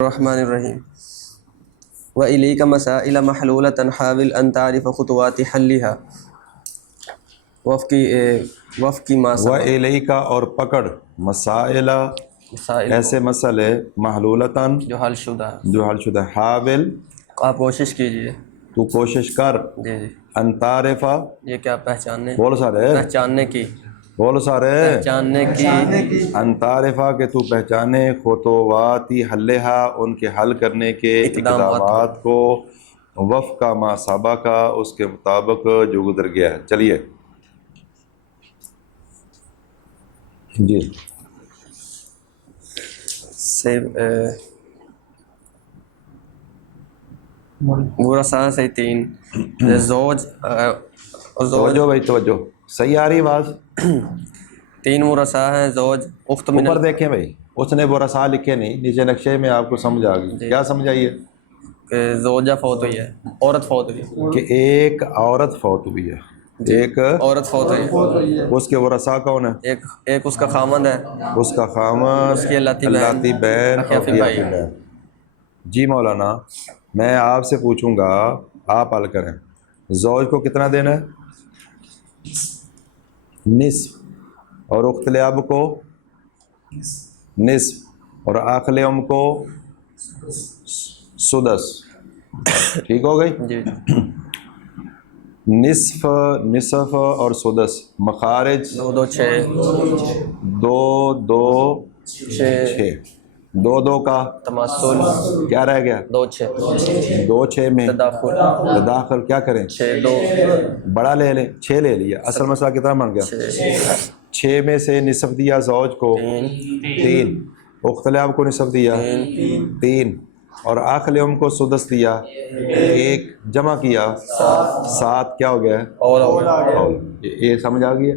الرحمن الرحیم وإلیک مسائل محلولۃ حاول ان تعرف خطوات حلها وفق ما سبق وإلیک اور پکڑ مسائل مسائل ایسے مسئلے محلولتاً جو حل شدہ ہے، جو حل شدہ، حاول آپ کوشش کیجئے تو کوشش کر، جی ان تعرف یہ کیا پہچاننے بول سارے پہچاننے کی ان تعرفہ کہ تو پہچانے خطواتی حلہا ان کے حل کرنے کے اقدامات کو، وفق ما سبق اس کے مطابق جو گزر گیا ہے۔ چلیے جی ورثہ سے تین زوج توجہ بھائی توجہ، صحیح آ رہی آواز؟ تین ورثہ ہیں، زوج، اخت من اوپر دیکھیں بھائی، اس نے ورثہ لکھے نہیں، نیچے نقشے میں آپ کو سمجھ آ گئی۔ کیا سمجھائیے؟ زوجہ فوت ہوئی ہے، عورت فوت ہوئی ہے، کہ ایک عورت فوت ہوئی ہے، ایک عورت فوت ہوئی ہے، اس کے ورثہ کون ہے؟ ایک اس کا خامند ہے، اس کا خامد، اس کی اللاتی اللاتی بہن اور اخیافی قیافی بھائی۔ بہن۔ جی مولانا، میں آپ سے پوچھوں گا، آپ حل کریں۔ زوج کو کتنا دینا ہے؟ نصف، اور اخت لاب کو نصف، اور اخ لام کو سدس۔ ٹھیک ہو گئی؟ جی نصف، نصف اور سدس مخارج دو دو چھ، دو دو چھ چھ، دو دو کا تماثل، کیا رہ گیا؟ دو چھ، دو چھ میں تداخل، تداخل کیا کریں؟ چھ دو، بڑا لے لیں، چھ لے لیا۔ اصل مسئلہ کتنا بن گیا؟ چھ چھ میں سے نصف دیا زوج کو تین، اخت لاب کو نصف دیا تین، اور اخ لام کو سدس دیا ایک، جمع کیا سات، کیا ہو گیا؟ اور ہو گیا۔ اور یہ سمجھ آ گئی ہے؟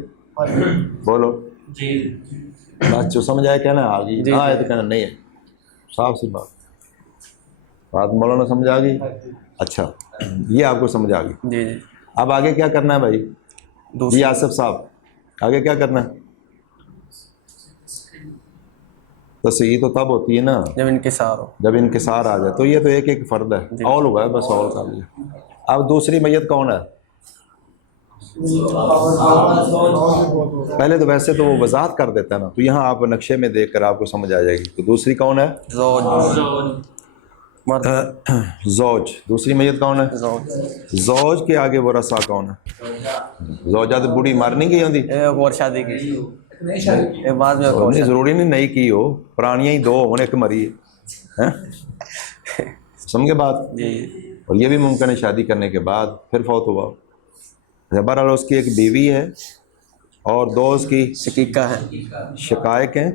بولو جی بات جو سمجھ آئے کہنا آ گئی، جی نہ آئے تو کہنا نہیں ہے، صاف سی بات مولانا سمجھ آ گئی؟ اچھا، یہ آپ کو سمجھ آ گئی۔ جی جی اب آگے کیا کرنا ہے بھائی؟ جی آصف صاحب، آگے کیا کرنا ہے؟ تصحیح تو تب ہوتی ہے نا جب انکسار ہو، جب انکسار آ جائے، تو یہ تو ایک ایک فرد ہے، اول ہوا ہے بس، اول کر لیا۔ اب دوسری میت کون ہے؟ پہلے تو ویسے تو وہ وضاحت کر دیتا ہے نا، تو یہاں آپ نقشے میں دیکھ کر آپ کو سمجھ آ جائے گی۔ تو دوسری کون ہے؟ زوج، مرد، زوج۔ دوسری میت کون ہے؟ زوج، زوج کے آگے ورثہ کون ہے؟ زوجہ تو بوڑھی مر نہیں گئی ہوتی، ایک اور شادی کی، ایک بعد میں ایک اور نہیں شادی۔ ضروری نہیں نئی کی ہو، پرانیاں ہی دو ہوں، ایک مری ہے، سمجھے بات؟ جی اور یہ بھی ممکن ہے شادی کرنے کے بعد پھر فوت ہوا۔ بہرحال اس کی ایک بیوی ہے اور دو اس کی شقیقہ ہے، شقائق ہیں،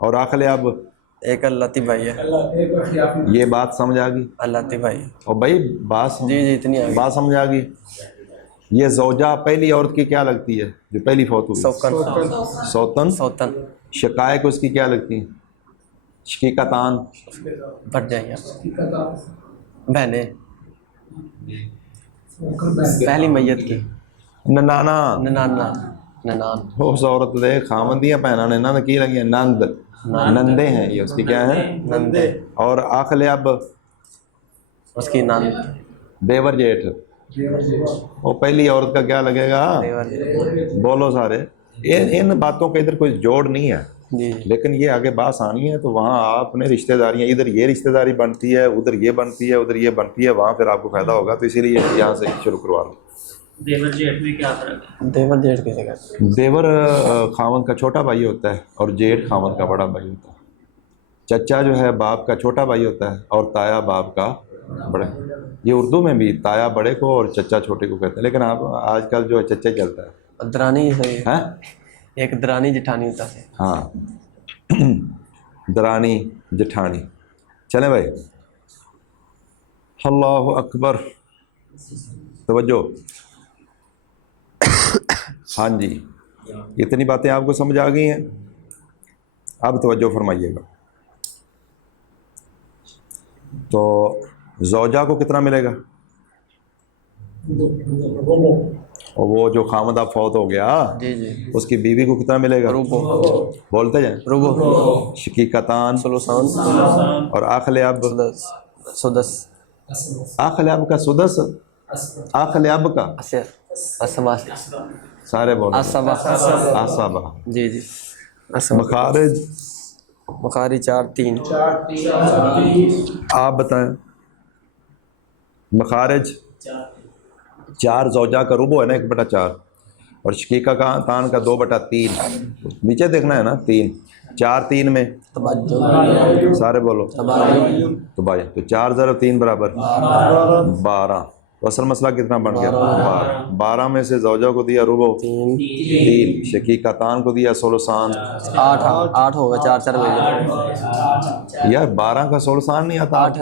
اور آخر اب ایک اللاتی بھائی ہے، یہ بات سمجھ آ گئی؟ اللاتی بھائی، اور بھائی بات جی جی اتنی آ گئی۔ بات سمجھ آ گئی؟ یہ زوجہ پہلی عورت کی کیا لگتی ہے جو پہلی فوت ہوئی؟ سوکن، سوتن۔ سوتن، شقائق اس کی کیا لگتی ہیں؟ شقیقتان۔ بٹ جائیں آپ، بہنیں، پہلی میت کی ننانا، ننانا، ننان، اس عورت دے خامندیاں پہنا نے نند کی لگی ہیں، نند، نندے ہیں یہ اس کی، کیا ہیں؟ نندے، اور آخل اب اس کی نند، دیور جیٹھ، وہ پہلی عورت کا کیا لگے گا؟ دیور، بولو سارے۔ ان باتوں کا ادھر کوئی جوڑ نہیں ہے، جی لیکن یہ آگے بات آنی ہے، تو وہاں آپ نے رشتہ داریاں، ادھر یہ رشتہ داری بنتی ہے، ادھر یہ بنتی ہے، ادھر یہ بنتی ہے، وہاں پھر آپ کو فائدہ ہوگا، تو اسی لیے یہاں سے شروع کروا لوں۔ دیور جیٹھ میں کیا فرق ہے؟ دیور جیٹھ کیسے کرتے؟ دیور خاوند کا چھوٹا بھائی ہوتا ہے، اور جیٹھ خاوند کا بڑا بھائی ہوتا ہے۔ چچا جو ہے باپ کا چھوٹا بھائی ہوتا ہے، اور تایا باپ کا بڑے۔ یہ اردو میں بھی تایا بڑے کو اور چچا چھوٹے کو کہتے ہیں، لیکن آپ آج کل جو ہے چچا چلتا ہے۔ درانی ہے، ہاں ایک درانی جٹھانی ہوتا ہے، ہاں، درانی جٹھانی۔ چلیں بھائی، اللہ اکبر، توجہ۔ ہاں جی، اتنی باتیں آپ کو سمجھ آ گئی ہیں؟ اب توجہ فرمائیے گا۔ تو زوجہ کو کتنا ملے گا؟ اور وہ جو خامدہ فوت ہو گیا جی جی اس کی بیوی کو کتنا ملے گا؟ ربو بولتے جائیں. ربو شقیقتان سلوسان اور اخل اب. سدس اخل اب کا سدس، اخل اب کا اسبا سارے بولو. اسبا آسابہ. جی جی اسبا. مخارج بخاری 4 3 آپ بتائیں. مخارج 4 زوجہ کا ربع ہے نا 1/4 اور شقیقہ کا تان کا 2/3. نیچے دیکھنا ہے نا 3 4 3 میں سارے بولو تو بھائی تو 4 ضرب 3 برابر 12. تو اصل مسئلہ کتنا بن گیا؟ 12 میں سے زوجہ کو دیا ربع 3، شقیقہ تان کو دیا سلوسان 8 ہوگا 4 4 میں یار 12 کا سلوسان نہیں آتا 8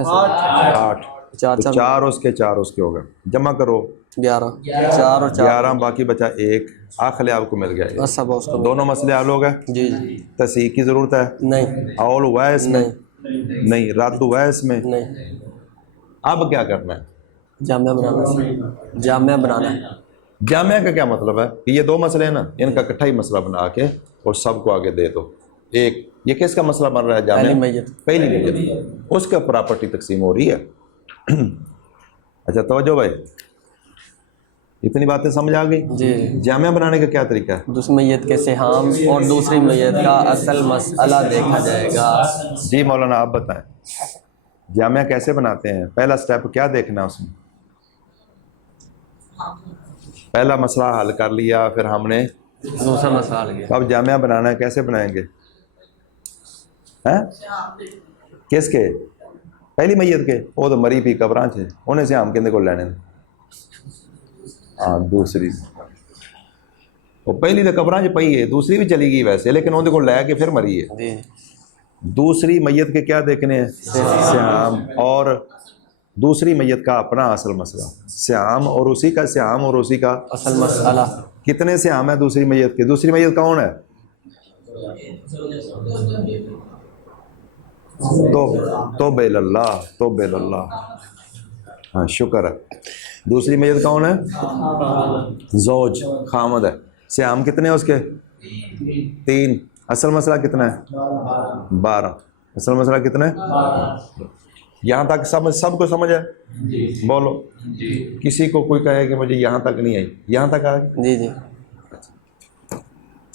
4 تو 4 اس کے 4 اس کے ہو گئے. جمع کرو 11 4 اور 4 11 باقی بچا 1. آخل آپ کو مل گیا. اسبا اس کو دونوں مسئلے حل ہو گئے. جی جی تصحیح کی ضرورت ہے نہیں اول ہوا ہے اس میں نہیں نہیں، رد ہوا ہے اس میں. نہیں اب کیا کرنا ہے؟ جامعہ بنانا جامعہ بنانا ہے. جامعہ کا کیا مطلب ہے کہ یہ 2 مسئلے ہیں نا، ان کا اکٹھا ہی مسئلہ بنا کے اور سب کو آگے دے دو. ایک یہ کس کا مسئلہ بن رہا ہے؟ پہلی جامعہ میت پہلی میت، اس کا پراپرٹی تقسیم ہو رہی ہے. اچھا توجہ بھائی، اتنی باتیں سمجھ آ گئی. جی جامعہ بنانے کا کیا طریقہ ہے؟ دوسری میت کے سہام اور دوسری میت کا اصل مسئلہ دیکھا جائے گا. جی مولانا آپ بتائیں جامعہ کیسے بناتے ہیں؟ پہلا سٹیپ کیا دیکھنا ہے اس میں؟ پہلا مسئلہ حل کر لیا، پھر ہم نے دوسرا مسئلہ حل کیا. اب جامعہ بنانا ہے، کیسے بنائیں گے؟ کس کے؟ پہلی میت کے؟ وہ تو مری پی قبراں تھے، انہیں سے ہم کہنے کو لینے. ہاں دوسری وہ پہلی تو قبراں چ پئی ہے، دوسری بھی چلی گئی ویسے، لیکن انہیں کو لے کے پھر مری ہے. جی دوسری میت کے کیا دیکھنے ہیں؟ سیام اور دوسری میت کا اپنا اصل مسئلہ سیام اور اسی کا سیام اور اسی کا اصل مسئلہ. کتنے سیام ہے دوسری میت کے؟ دوسری میت کون ہے؟ تو بیل اللہ تو بیل اللہ. ہاں شکر ہے. دوسری میت کون ہے؟ زوج خامد ہے. سیام کتنے ہیں اس کے؟ 3. اصل مسئلہ کتنا ہے؟ 12. اصل مسئلہ کتنا ہے؟ یہاں تک سب کو سمجھ ہے؟ بولو. کسی کو کوئی کہے کہ مجھے یہاں تک نہیں آئی، یہاں تک آ گئی؟ جی جی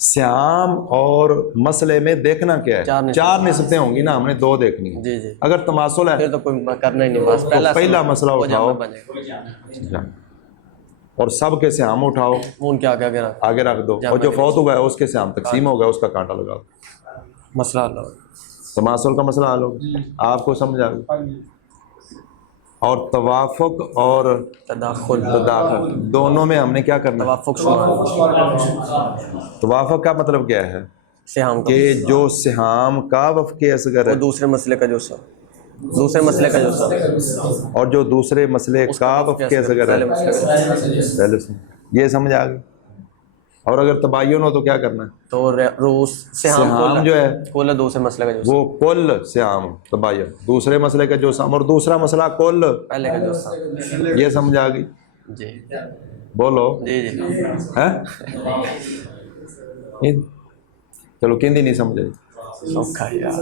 سیام اور مسئلے میں دیکھنا کیا ہے؟ 4 نسبتیں ہوں گی نا، ہم نے 2 دیکھنی ہیں. جی جی اگر تماثل ہے پھر تو کوئی کرنا ہی نہیں، بس تو پہلا مسئلہ وہ اٹھاؤ جامعہ بنے گا. اور سب کے سیام اٹھاؤ ان کے آگے آگے رکھ دو، اور جو فوت ہوا ہے اس کے سیام تقسیم ہو گیا، اس کا کانٹا لگا دو. مسئلہ حل ہو. تماثل کا مسئلہ حل ہوگا. آپ کو سمجھ آ گئی. اور توافق اور تداخل دونوں میں ہم نے کیا کرنا ہے؟ توافق شمار توافق کا مطلب کیا ہے؟ سہام کا کہ جو سہام کا وفق اصغر وہ ہے دوسرے مسئلے کا جو دوسرے مسئلے کا جو اور جو دوسرے مسئلے کا وفق اصغر ہے پہلے مسئلے کا پہلے سے یہ سمجھ آ گئی. اور اگر تباین ہو تو کیا کرنا ہے؟ تو روس سہام جو ہے کل دوسرے مسئلے کا جو وہ کل سیام تباین دوسرے مسئلے کا جو سام اور دوسرا مسئلہ کل پہلے کا جو. یہ سمجھ آ گئی. جی بولو. جی جی چلو کہندی نہیں سمجھ آئی؟ سوکھا یار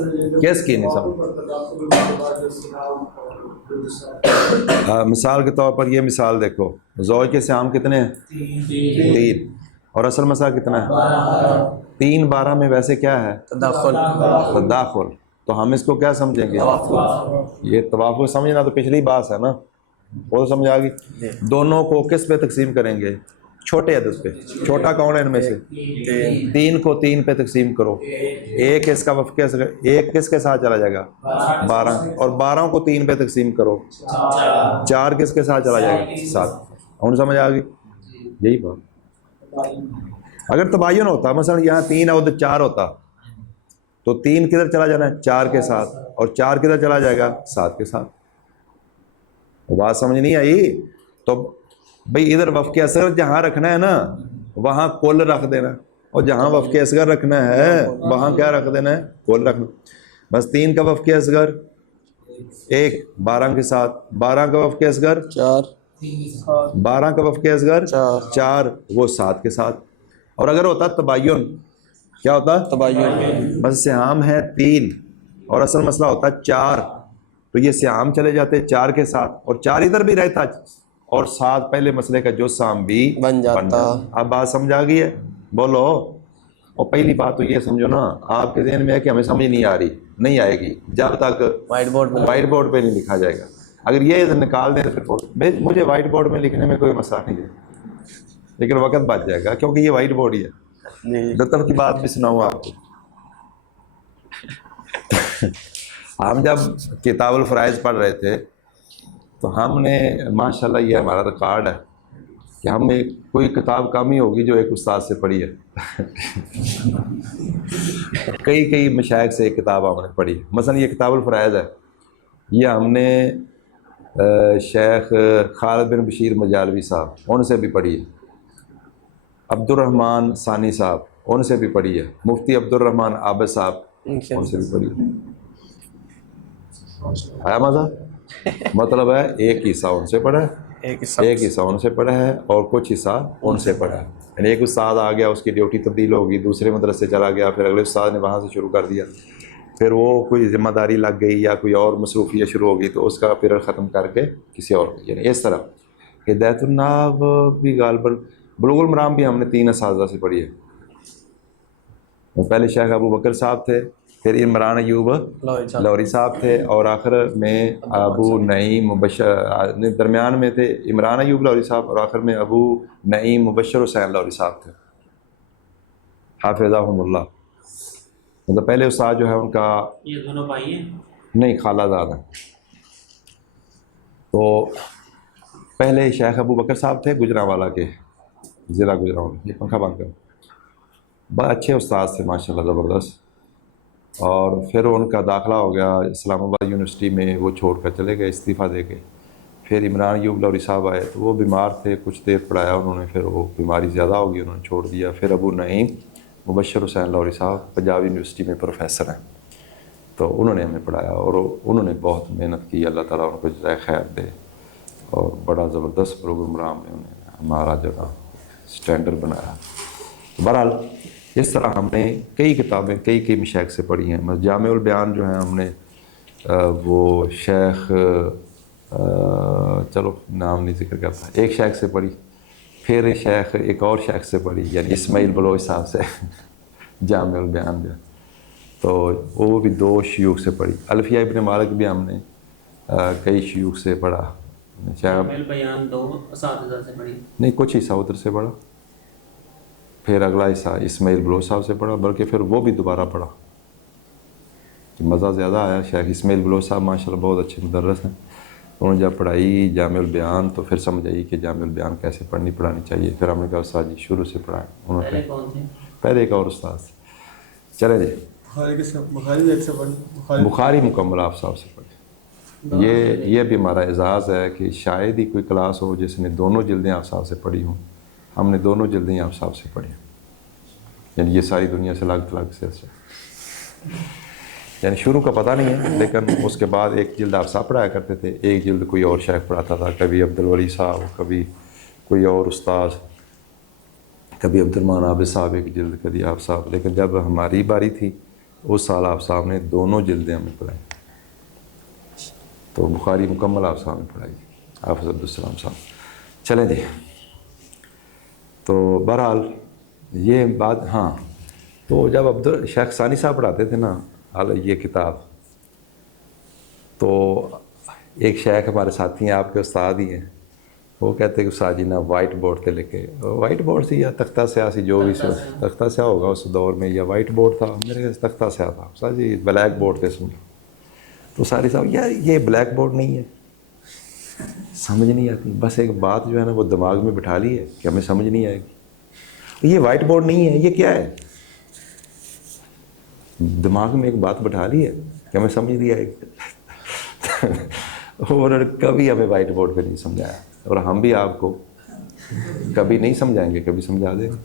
کیس کی نہیں سمجھ؟ مثال کے طور پر یہ مثال دیکھو، زوج کے سیام کتنے ہیں؟ 3. اور اصل مسئلہ کتنا ہے؟ 3 12 میں ویسے کیا ہے؟ تداخل. تو ہم اس کو کیا سمجھیں گے؟ یہ توافق سمجھنا تو پچھلی بات ہے نا، وہ سمجھ آ گئی. دونوں کو کس پہ تقسیم کریں گے؟ چھوٹے عدد پہ. چھوٹا کون ہے ان میں سے؟ 3 کو 3 پہ تقسیم کرو. ایک اس کا وفق ایک کس کے ساتھ چلا جائے گا؟ 12. اور 12 کو 3 پہ تقسیم کرو. 4 کس کے ساتھ چلا جائے گا؟ 7. اور سمجھ آ گئی. یہی بات. اگر تباین ہوتا مثلا یہاں 3 ہے ادھر 4 ہوتا تو 3 کدھر چلا جانا ہے؟ 4 کے ساتھ. اور 4 کدھر چلا جائے گا؟ 7 کے ساتھ. بات سمجھ نہیں آئی؟ تو بھئی ادھر وفق اصغر جہاں رکھنا ہے نا وہاں کل رکھ دینا، اور جہاں وفق اصغر رکھنا ہے وہاں کیا رکھ دینا ہے؟ کل رکھنا. بس 3 کا وفق اصغر 1 12 کے ساتھ، 12 کا وفق اصغر 4 12 کا وفق اصغر 4 وہ 7 کے ساتھ. اور اگر ہوتا تباین, کیا ہوتا تباین, بس سہام ہے 3 اور اصل مسئلہ ہوتا 4, تو یہ سہام چلے جاتے 4 کے ساتھ اور 4 ادھر بھی رہتا اور 7 پہلے مسئلے کا جو سام بھی بن جاتا. اب بات سمجھ آ گئی ہے؟ بولو. اور پہلی بات تو یہ سمجھو نا, آپ کے ذہن میں ہے کہ ہمیں سمجھ نہیں آ رہی, نہیں آئے گی جب تک وائٹ بورڈ پہ نہیں لکھا جائے گا. اگر یہ نکال دیں تو پھر مجھے وائٹ بورڈ میں لکھنے میں کوئی مسئلہ نہیں ہے, لیکن وقت بچ جائے گا کیونکہ یہ وائٹ بورڈ ہی ہے. دتر کی بات بھی سناؤں آپ کو. ہم جب کتاب الفرائض پڑھ رہے تھے تو ہم نے ماشاءاللہ یہ ہمارا ریکارڈ ہے کہ ہم نے کوئی کتاب کم ہی ہوگی جو ایک استاد سے پڑھی ہے. کئی مشائخ سے ایک کتاب ہم نے پڑھی. مثلا یہ کتاب الفرائض ہے, یہ ہم نے شیخ خالد بن بشیر مجالوی صاحب ان سے بھی پڑھی ہے, عبد الرحمن ثانی صاحب ان سے بھی پڑھی ہے, مفتی عبد الرحمن عابد صاحب ان سے بھی پڑھی ہے. آیا مزہ؟ مطلب ہے ایک حصہ ان سے پڑھا ہے, ایک حصہ ان سے پڑھا ہے اور کچھ حصہ ان سے پڑھا ہے. یعنی ایک استاد آ گیا, اس کی ڈیوٹی تبدیل ہوگی, دوسرے مدرسے چلا گیا, پھر اگلے استاد نے وہاں سے شروع کر دیا, پھر وہ کوئی ذمہ داری لگ گئی یا کوئی اور مصروفیت شروع ہوگی تو اس کا پیریڈ ختم کر کے کسی اور کو, یعنی اس طرح. ہدایت الناب بھی غالباً, بلوغ المرام بھی ہم نے 3 اساتذہ سے پڑھی ہے. پہلے شیخ ابو بکر صاحب تھے, پھر عمران ایوب لوری صاحب تھے, اور آخر میں ابو نعیم مبشر, درمیان میں تھے عمران ایوب لوری صاحب, اور آخر میں ابو نعیم مبشر حسین لوری صاحب تھے حافظہم اللہ. مطلب پہلے استاد جو ہے ان کا, یہ دونوں بھائی ہیں نہیں خالہ زاد ہیں. تو پہلے شیخ ابو بکر صاحب تھے گجرانوالہ کے, ضلع گجرانوالہ. یہ پنکھا بند کرو. بہت اچھے استاد تھے ماشاءاللہ, زبردست. اور پھر ان کا داخلہ ہو گیا اسلام آباد یونیورسٹی میں, وہ چھوڑ کر چلے گئے استعفیٰ دے کے. پھر عمران ایوب لوری صاحب آئے تو وہ بیمار تھے, کچھ دیر پڑھایا انہوں نے, پھر وہ بیماری زیادہ ہو گئی, انہوں نے چھوڑ دیا. پھر ابو نعیم مبشر حسین لوری صاحب پنجاب یونیورسٹی میں پروفیسر ہیں, تو انہوں نے ہمیں پڑھایا اور انہوں نے بہت محنت کی, اللہ تعالیٰ ان کو جزائے خیر دے. اور بڑا زبردست بلوغ المرام میں انہوں نے ہمارا جو نا اسٹینڈرڈ بنایا. بہرحال اس طرح ہم نے کئی کتابیں کئی مشائخ سے پڑھی ہیں. جامع البیان جو ہیں ہم نے وہ شیخ, چلو نام نہیں ذکر کرتا, ایک شیخ سے پڑھی, پھر شیخ ایک اور شیخ سے پڑھی, یعنی اسماعیل بلوچ صاحب سے جامع البیان جو, تو وہ بھی 2 شیوخ سے پڑھی. الفیہ ابن مالک بھی ہم نے کئی شیوخ سے پڑھا. بیان 2 اساتذہ سے پڑھی, نہیں کچھ حصہ ادھر سے پڑھا, پھر اگلا حصہ اسماعیل بلوچ صاحب سے پڑھا, بلکہ پھر وہ بھی دوبارہ پڑھا. مزہ زیادہ آیا. شیخ اسماعیل بلوچ صاحب ماشاءاللہ بہت اچھے مدرس ہیں. انہوں نے جب پڑھائی جامع البیان تو پھر سمجھ آئی کہ جامع البیان کیسے پڑھانی چاہیے. پھر ہم نے کہا استاد جی شروع سے پڑھائیں. انہوں پہلے کون تھے؟ پہلے ایک اور استاد تھے. چلے جی, بخاری مکمل آپ صاحب سے پڑھے. یہ بھی ہمارا اعزاز ہے کہ شاید ہی کوئی کلاس ہو جس نے دونوں جلدیں آپ صاحب سے پڑھی ہوں. ہم نے دونوں جلدیں آپ صاحب سے پڑھی, یعنی یہ ساری دنیا سے لگ سے, یعنی شروع کا پتہ نہیں ہے, لیکن اس کے بعد ایک جلد آپ صاحب پڑھایا کرتے تھے, ایک جلد کوئی اور شیخ پڑھاتا تھا, کبھی عبدالولی صاحب, کبھی کوئی اور استاذ, کبھی عبدالرحمن عابد صاحب ایک جلد, کبھی آپ صاحب. لیکن جب ہماری باری تھی اس سال آپ صاحب نے دونوں جلدیں ہمیں پڑھائی, تو بخاری مکمل آپ صاحب نے پڑھائی, حافظ عبدالسلام صاحب. چلیں جی, تو بہرحال یہ بات. ہاں, تو جب شیخ ثانی صاحب پڑھاتے تھے نا یہ کتاب, تو ایک شیخ ہمارے ساتھی ہیں, آپ کے استاد ہی ہیں, وہ کہتے کہ استاد جی نا وائٹ بورڈ پہ لکھے, وائٹ بورڈ سے یا تختہ سیاہ سی, جو بھی تختہ سیاہ ہوگا اس دور میں, یا وائٹ بورڈ تھا, میرے خیال سے تختہ سیاہ تھا. استاد جی بلیک بورڈ پہ سن. تو ساری صاحب یار یہ بلیک بورڈ نہیں ہے, سمجھ نہیں آتی. بس ایک بات جو ہے نا وہ دماغ میں بٹھا لی ہے کہ ہمیں سمجھ نہیں آئے گی. یہ وائٹ بورڈ نہیں ہے, یہ کیا ہے؟ دماغ میں ایک بات بٹھا لی ہے کہ ہمیں سمجھ نہیں آئے گی. اور کبھی ہمیں وائٹ بورڈ پہ نہیں سمجھایا, اور ہم بھی آپ کو کبھی نہیں سمجھائیں گے, کبھی سمجھا دیں گے.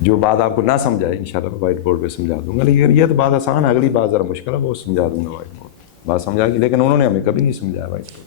جو بات آپ کو نہ سمجھائے انشاءاللہ میں وائٹ بورڈ پہ سمجھا دوں گا. لیکن یہ تو بات آسان ہے, اگلی بات ذرا مشکل ہے, وہ سمجھا دوں گا وائٹ بورڈ, بات سمجھا گی. لیکن انہوں نے ہمیں کبھی نہیں سمجھایا وائٹ بورڈ.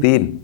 3।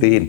3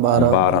12।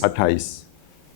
28,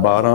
12,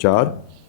4,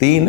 3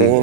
3,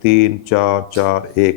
3 4 4 1,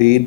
3,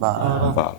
12।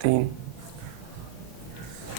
3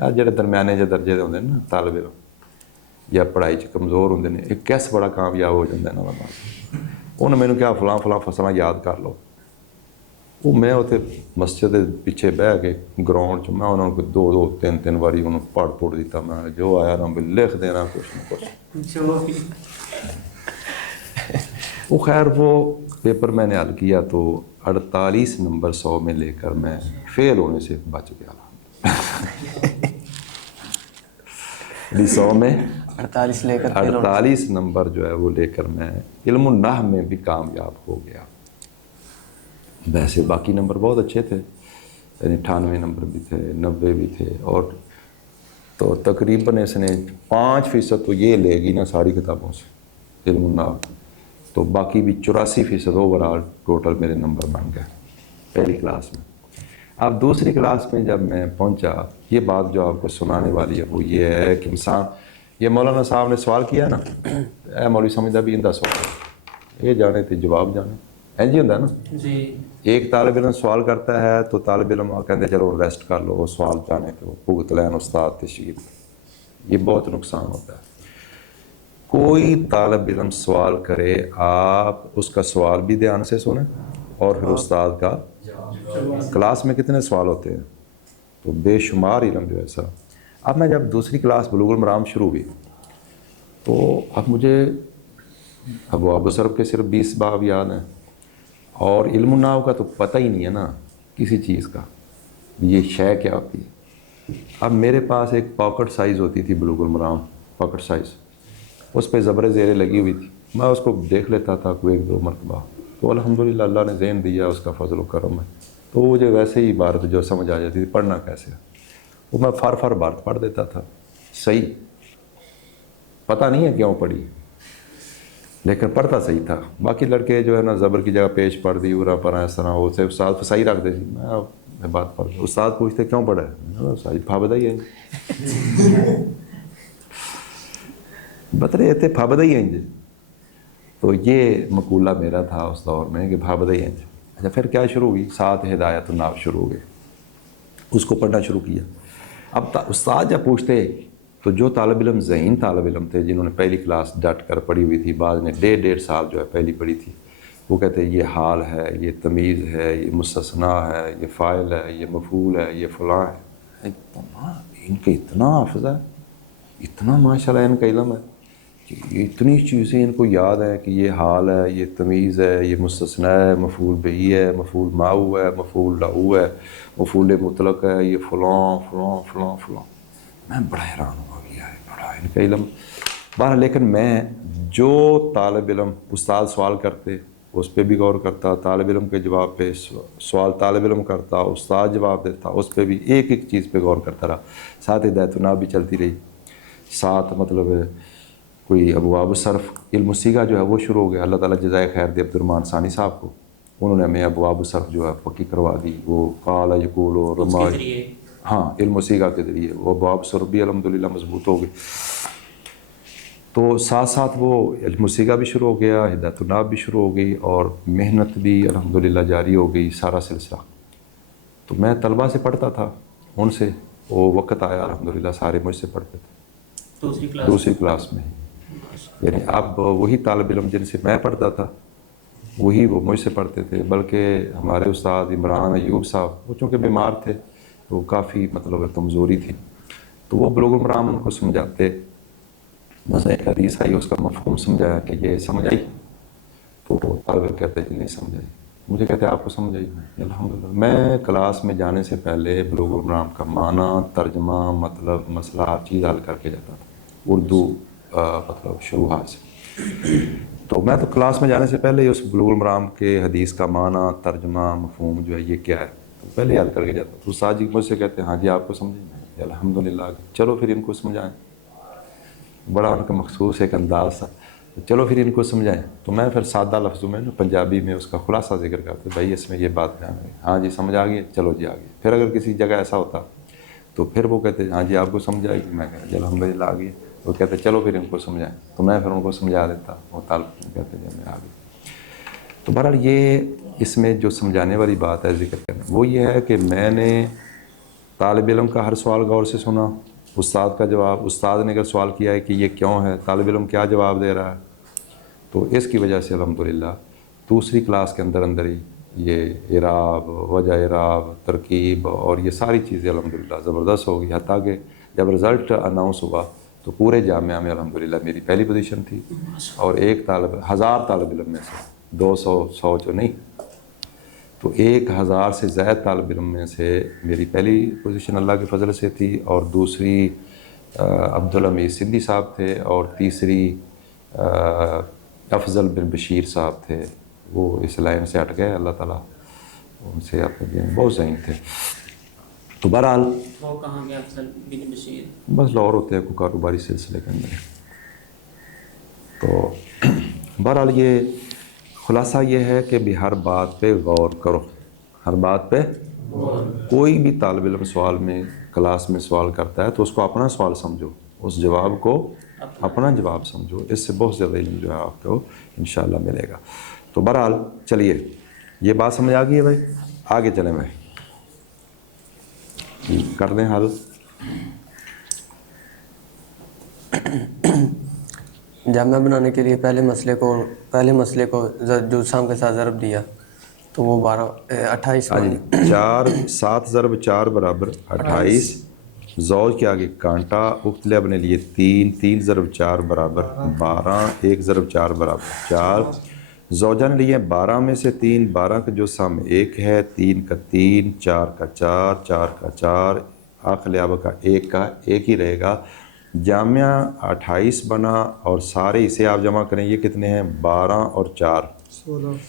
ਆ ਜਿਹੜੇ ਦਰਮਿਆਨੇ ਜਿਹੇ ਦਰਜੇ ਦੇ ਹੁੰਦੇ ਨੇ ਨਾ ਤਾਲਬ ਇਲਮ ਜਾਂ ਪੜ੍ਹਾਈ 'ਚ ਕਮਜ਼ੋਰ ਹੁੰਦੇ ਨੇ, ਇਹ ਕਿਸ ਬੜਾ ਕਾਮਯਾਬ ਹੋ ਜਾਂਦਾ ਇਹਨਾਂ ਦਾ। انہوں نے کیا فلاں فلاں فصلیں یاد کر لو. وہ میں اتنے مسجد دے پیچھے بہ کے گراؤنڈ میں انہوں نے 2-3 باری انہوں پڑھ دیتا. میں جو آیا نا بھی لکھ دینا کچھ نہ کچھ. جو بھی وہ خیر وہ پیپر میں نے حل کیا تو 48 نمبر 100 میں لے کر میں فیل ہونے سے بچ گیا. 100 میں 48 لے کر 48 نمبر جو ہے وہ لے کر میں علم النحو میں بھی کامیاب ہو گیا. ویسے باقی نمبر بہت اچھے تھے، یعنی 98 نمبر بھی تھے، 90 بھی تھے. اور تو تقریباً اس نے 5% تو یہ لے گی نا ساری کتابوں سے علم النحو، تو باقی بھی 84% اوور آل ٹوٹل میرے نمبر بن گئے پہلی کلاس میں. اب دوسری کلاس میں جب میں پہنچا، یہ بات جو آپ کو سنانے والی ہے وہ یہ ہے کہ انسان، یہ مولانا صاحب نے سوال کیا نا، اے مولوی سمجھدا بھی اندہ سوال یہ جانے تے جواب جانے این جی ہوندا نا. جی ایک طالب علم سوال کرتا ہے تو طالب علم کہتے چلو ریسٹ کر لو، وہ سوال جانے کے وہ بھگت لین استاد تشریف. یہ بہت نقصان ہوتا ہے. کوئی طالب علم سوال کرے، آپ اس کا سوال بھی دھیان سے سنیں اور پھر استاد کا. کلاس میں کتنے سوال ہوتے ہیں تو بے شمار علم جو ہے سر. اب میں جب دوسری کلاس بلوغ المرام شروع ہوئی تو اب مجھے ابواب الصرف کے صرف 20 باب یاد ہیں، اور علم النحو کا تو پتہ ہی نہیں ہے نا کسی چیز کا، یہ شے کیا ہوتی ہے. اب میرے پاس ایک پاکٹ سائز ہوتی تھی بلوغ المرام، پاکٹ سائز، اس پہ زبر زیریں لگی ہوئی تھی. میں اس کو دیکھ لیتا تھا کوئی 1-2 مرتبہ، تو الحمدللہ اللہ نے ذہن دیا، اس کا فضل و کرم ہے. تو مجھے ویسے ہی عبارت جو سمجھ آ جاتی تھی، پڑھنا کیسے ہے وہ میں فار عبارت پڑھ دیتا تھا. صحیح پتہ نہیں ہے کیوں پڑھی، لیکن پڑھتا صحیح تھا. باقی لڑکے جو ہے نا زبر کی جگہ پیش پڑھ دی، اورا پرا اس طرح، وہ سے استاد فصائی رکھ دے. میں بات پڑھ، استاد پوچھتے کیوں پڑھا ہے، صحیح پھابدہ ہی ہے بترے اتنے پھابدہ ہی ہیں. تو یہ مقولہ میرا تھا اس دور میں کہ پھابدہ ہی ہیں. اچھا پھر کیا شروع ہوئی، 7 ہدایت النحو شروع ہو گئے، اس کو پڑھنا شروع کیا. اب استاد جب پوچھتے تو جو طالب علم ذہین طالب علم تھے، جنہوں نے پہلی کلاس ڈٹ کر پڑھی ہوئی تھی، بعض نے 1.5 سال جو ہے پہلی پڑھی تھی، وہ کہتے ہیں یہ حال ہے، یہ تمیز ہے، یہ مستثنیٰ ہے، یہ فاعل ہے، یہ مفعول ہے، یہ فلاں ہے. ان کے اتنا حافظ ہے، اتنا ماشاءاللہ ان کا علم ہے کہ اتنی چیزیں ان کو یاد ہیں کہ یہ حال ہے، یہ تمیز ہے، یہ مستثنیٰ ہے، مفعول بہی ہے، مفعول ماؤ ہے، مفعول لہو ہے، مفعول مطلق ہے، یہ فلاں فلاں فلاں فلاں. میں بڑا حیران ہو گیا ہے، بڑا ان کا علم. بہرحال لیکن میں جو طالب علم استاد سوال کرتے اس پہ بھی غور کرتا، طالب علم کے جواب پہ سوال طالب علم کرتا، استاد جواب دیتا، اس پہ بھی ایک ایک چیز پہ غور کرتا رہا. ساتھ ہدایت النحو بھی چلتی رہی، ساتھ مطلب کوئی ابواب الصرف علم الصیغہ جو ہے وہ شروع ہو گیا. اللہ تعالیٰ جزائے خیر دے عبد الرحمن ثانی صاحب کو، انہوں نے ہمیں ابواب الصرف جو ہے پکی کروا دی. وہ قال یقول و رما، ہاں علم الصیغہ کے ذریعے وہ ابواب الصرف بھی الحمدللہ مضبوط ہو گئی. تو ساتھ ساتھ وہ علم الصیغہ بھی شروع ہو گیا، ہدایت النحو بھی شروع ہو گئی، اور محنت بھی الحمدللہ جاری ہو گئی سارا سلسلہ. تو میں طلبہ سے پڑھتا تھا، ان سے وہ وقت آیا الحمدللہ سارے مجھ سے پڑھتے تھے دوسری کلاس میں. یعنی اب وہی طالب علم جن سے میں پڑھتا تھا وہی وہ مجھ سے پڑھتے تھے. بلکہ ہمارے استاد عمران ایوب صاحب، وہ چونکہ بیمار تھے تو کافی مطلب کمزوری تھی، تو وہ بلوغ المرام ان کو سمجھاتے. بس ایک حدیث آئی، اس کا مفہوم سمجھایا کہ یہ سمجھ آئی، تو وہ طالب کہتے ہیں کہ نہیں سمجھ آئی. مجھے کہتے ہیں آپ کو سمجھ آئی؟ الحمدللہ. میں کلاس میں جانے سے پہلے بلوغ المرام کا معنی، ترجمہ، مطلب مسئلہ ہر چیز حل کر کے جاتا تھا، اردو مطلب شروحات سے. تو میں تو کلاس میں جانے سے پہلے ہی اس بلوغ المرام کے حدیث کا معنی، ترجمہ، مفہوم جو ہے یہ کیا ہے تو پہلے یاد کر کے جاتا. تو استاد جی مجھ سے کہتے ہیں ہاں جی آپ کو سمجھیں؟ الحمدللہ. چلو پھر ان کو سمجھائیں. بڑا ان کا مخصوص ایک انداز تھا، چلو پھر ان کو سمجھائیں. تو میں پھر سادہ لفظوں میں پنجابی میں اس کا خلاصہ ذکر کرتے، بھائی اس میں یہ بات دھیان رکھیں، ہاں جی سمجھ آ گئی، چلو جی آ گئی. پھر اگر کسی جگہ ایسا ہوتا تو پھر وہ کہتے ہاں جی آپ کو سمجھ آئے گی، میں کہتا جی الحمدللہ آ گئی. وہ کہتے چلو پھر ان کو سمجھائیں، تو میں پھر ان کو سمجھا دیتا. وہ طالب کہتے جی میں آ گئی. تو بہرحال یہ اس میں جو سمجھانے والی بات ہے ذکر کرنا، وہ یہ ہے کہ میں نے طالب علم کا ہر سوال غور سے سنا، استاد کا جواب، استاد نے اگر سوال کیا ہے کہ یہ کیوں ہے، طالب علم کیا جواب دے رہا ہے. تو اس کی وجہ سے الحمدللہ دوسری کلاس کے اندر ہی یہ اعراب، وجہ اعراب، ترکیب اور یہ ساری چیزیں الحمدللہ زبردست ہو گئی، حتیٰ کہ جب رزلٹ اناؤنس ہوا تو پورے جامعہ میں الحمدللہ میری پہلی پوزیشن تھی، اور 1000 طالب علم میں سے 200 جو نہیں تو 1000 سے زائد طالب علم میں سے میری پہلی پوزیشن اللہ کے فضل سے تھی، اور دوسری عبدالحمید سندھی صاحب تھے، اور تیسری افضل بن بشیر صاحب تھے، وہ اس لائن سے ہٹ گئے، اللہ تعالیٰ ان سے اپنے بہت ذہین تھے۔ تو بہرحال وہ کہاں گیا افضل بن بشیر؟ بس لاہور ہوتے ہیں کوئی کاروباری سلسلے کے اندر۔ تو بہرحال یہ خلاصہ یہ ہے کہ بھی ہر بات پہ غور کرو، ہر بات پہ کوئی بھی طالب علم سوال میں کلاس میں سوال کرتا ہے تو اس کو اپنا سوال سمجھو، اس جواب کو اپنا جواب سمجھو، اس سے بہت زیادہ علم جو ہے آپ کو انشاءاللہ ملے گا۔ تو بہرحال چلیے یہ بات سمجھ آ گئی ہے بھائی، آگے چلیں بھائی، کر دیں حل۔ جامعہ بنانے کے لیے پہلے مسئلے کو جو سام کے ساتھ ضرب دیا تو وہ 28 ہاں جی، 7 ضرب 4 برابر 28، زوج کے آگے کانٹا، اختلاف نے لیے 3 ضرب 4 برابر 12، 1 ضرب 4 برابر 4، زوجہ نے لیے 12 میں سے 3، 12 کا جو سم 1 ہے، 3 کا 3، 4 کا 4، 4 کا 4، اخلیاب کا 1 کا 1 ہی رہے گا۔ جامعہ 28 بنا، اور سارے اسے آپ جمع کریں، یہ کتنے ہیں؟ 12 اور 4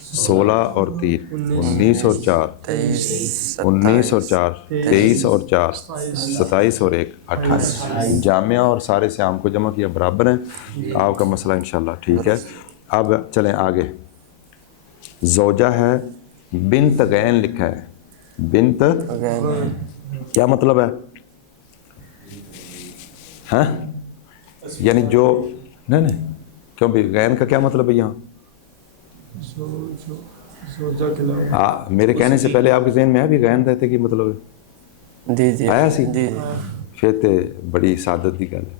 16 اور 3 19 اور 4 19 اور 4 23 اور 4 27 اور 1 28، جامعہ اور سارے سے عام کو جمع کیا برابر ہیں۔ آپ کا مسئلہ انشاءاللہ ٹھیک ہے۔ اب چلیں آگے، زوجہ ہے، بنت غین لکھا ہے، بنت کیا مطلب ہے؟ ہاں یعنی جو نہیں کیوں بھی غین کا کیا مطلب ہے یہاں؟ میرے کہنے سے پہلے آپ کے ذہن میں ہے بھی غین رہتے کی مطلب ہے؟ جی آیا سی؟ جی پھر تے بڑی سعادت کی گل ہے،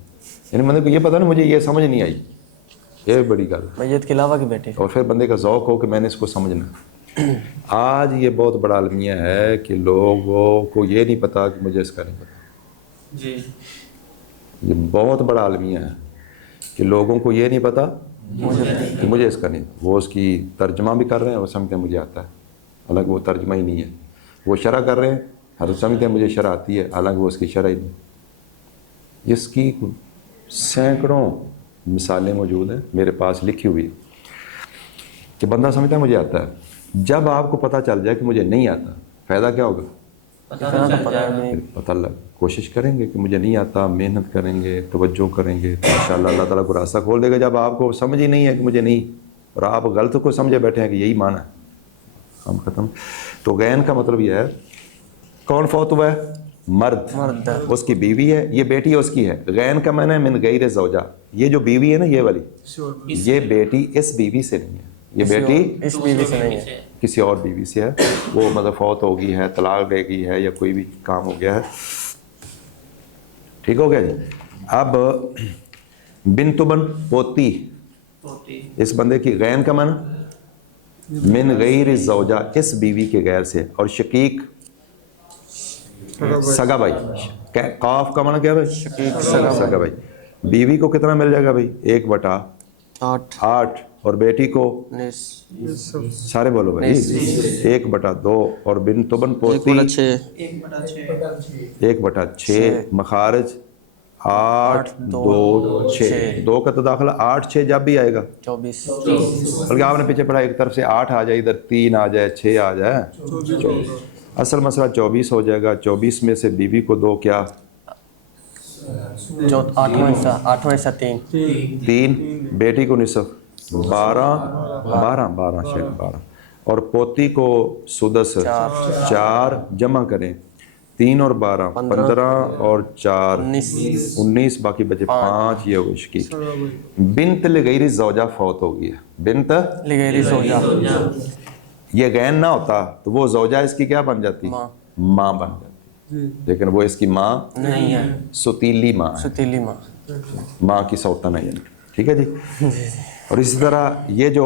یعنی مطلب یہ پتہ نا مجھے یہ سمجھ نہیں آئی، یہ بڑی گل ہے، میت کے علاوہ کے بیٹے، اور پھر بندے کا ذوق ہو کہ میں نے اس کو سمجھنا۔ آج یہ بہت بڑا المیہ ہے کہ لوگوں کو یہ نہیں پتا کہ مجھے اس کا نہیں پتا، جی یہ بہت بڑا المیہ ہے کہ لوگوں کو یہ نہیں پتا کہ مجھے اس کا نہیں، وہ اس کی ترجمہ بھی کر رہے ہیں، وہ سمجھتے ہیں مجھے آتا ہے، حالانکہ وہ ترجمہ ہی نہیں ہے، وہ شرح کر رہے ہیں، ہر سمجھتے ہیں مجھے شرح آتی ہے، حالانکہ وہ اس کی شرح ہی نہیں۔ اس کی سینکڑوں مثالیں موجود ہیں میرے پاس لکھی ہوئی کہ بندہ سمجھتا ہے مجھے آتا ہے، جب آپ کو پتہ چل جائے کہ مجھے نہیں آتا، فائدہ کیا ہوگا؟ پتہ لگ، کوشش کریں گے کہ مجھے نہیں آتا، محنت کریں گے، توجہ کریں گے تو انشاءاللہ اللہ تعالیٰ کو راستہ کھول دے گا۔ جب آپ کو سمجھ ہی نہیں ہے کہ مجھے نہیں، اور آپ غلط کو سمجھے بیٹھے ہیں کہ یہی معنی ہے، ہم ختم۔ تو غین کا مطلب یہ ہے، کون فوت ہوا ہے؟ مرد، اس کی بیوی ہے، یہ بیٹی اس کی ہے۔ غین کا معنی ہے من غیر زوجہ، یہ جو بیوی ہے نا یہ والی، یہ بیٹی اس بیوی سے نہیں ہے، یہ بیٹی اس بیوی سے نہیں ہے، کسی اور بیوی سے ہے، وہ مطلب فوت ہو گئی ہے، طلاق دے گئی ہے، یا کوئی بھی کام ہو گیا ہے، ٹھیک ہو گیا جی۔ اب بنت بن پوتی، اس بندے کی، غین کا معنی من غیر زوجہ، اس بیوی کے غیر سے، اور شقیق سگا بھائی، قاف کا معنی کیا ہے بھائی؟ سگا بھائی۔ بیوی کو کتنا مل جائے گا بھائی؟ 1/8، اور بیٹی کو سارے بولو بھائی 1/2، اور بنت بن پوتی 1/6، مخارج 8 2 6، 2 کا تداخلہ 8 6 جب بھی آئے گا 24، بلکہ آپ نے پیچھے پڑھا ایک طرف سے 8 آ جائے، ادھر 3 آ جائے، 6 آ جائے، 24، اصل مسئلہ 24 ہو جائے گا۔ 24 میں سے بیوی کو دو، کیا 8واں حصہ 3، بیٹی کو نصف 12 12، اور پوتی کو سدس 4، جمع کریں 3 اور 12 15 اور 4 19، باقی بچے 5، یہ ہوگی شقیق۔ بنت لغیر زوجہ فوت ہو گئی ہے، بنت لغیر زوجہ، یہ غین نہ ہوتا تو وہ زوجہ اس کی کیا بن جاتی؟ ماں بن جاتی، لیکن وہ اس کی ماں نہیں ہے، ستیلی ماں ہے، ستیلی ماں کی سوتن ہے، ٹھیک ہے جی۔ اور اسی طرح یہ جو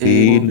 3,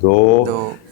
2,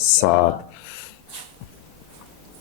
7।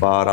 12।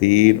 3,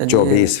24।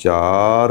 4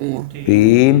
3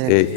1।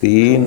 3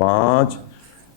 5